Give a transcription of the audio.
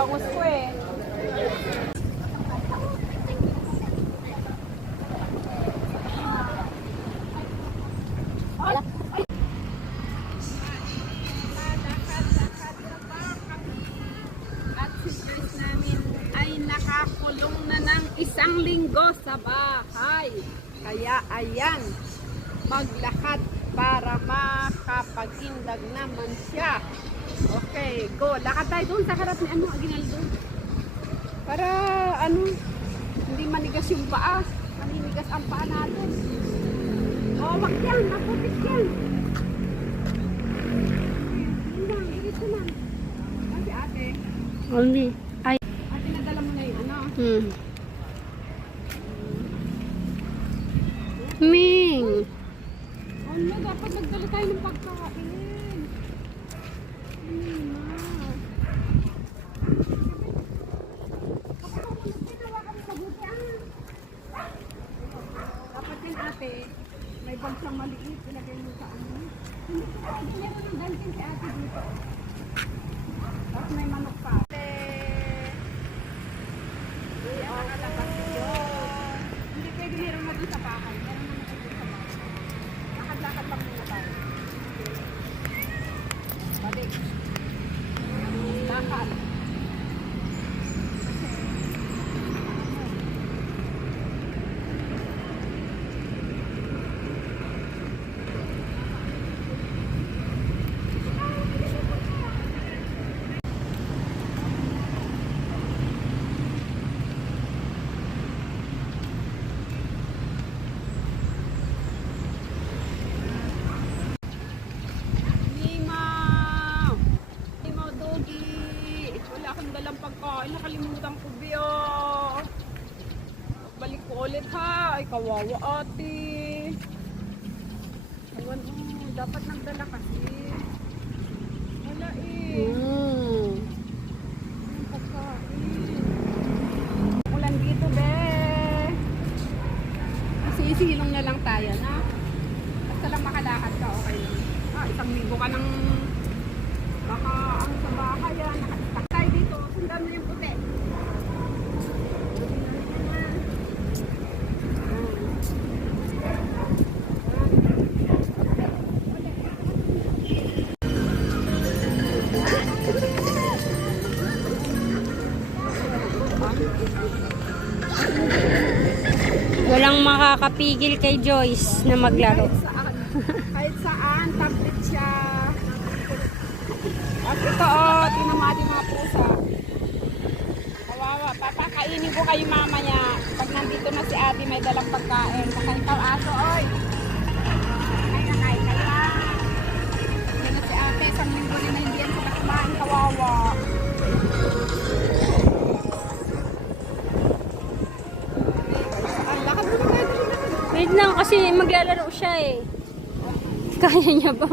bangus ko eh. At si Chris namin ay nakakulong na ng 1 linggo sa bahay. Kaya ayan, maglakad para makapag-indag naman siya. Okay, go. Lakad tayo doon sa harap ni Aguinaldo. Para hindi manigas yung paa. Maninigas ang paa natin. Oh, wag yan. Maputik yan. Dito lang. Kasi ate. Only. Ay. Ate, nadala mo na yung Ming. Ano, dapat nagdala tayo ng pagkain. Dapat din ate, may bag siyang maliit, ilagay mo sa ano. Hindi ko ng gantin si ate dito. Tapos may manok pa. Nakalabas yun. Hindi pwede meron na doon sa bahay. Meron na doon sa bahay. Lakad-lakad lang muna tayo. Balik. Lakad. Pagkain, nakalimutan ko biyo. Balik ko ulit ha. Ay, kawawa ate. Ewan, dapat nagdala kasi. Wala eh. Ang pagkain. Ulan dito be. Isisilong na lang tayo na. Basta lang makalakad ka, okay lang. 1 linggo ka ng baka ang sa bahay yan. Nakastak tayo dito. Sundan mo yung puti. Walang makakapigil kay Joyce na maglaro. Kahit saan, tablet siya. At ito tinan mo ating mga pusa. Kawawa, papakainin ko kayo mamaya. Pag nandito na si ate, may dalang pagkain. Saka ikaw aso, oy. Ay, nakain ka lang. Yan na si ate, 1 linggo na hindi yan sila kumain. Kawawa. Wait lang kasi maglalaro siya eh. Kaya niya ba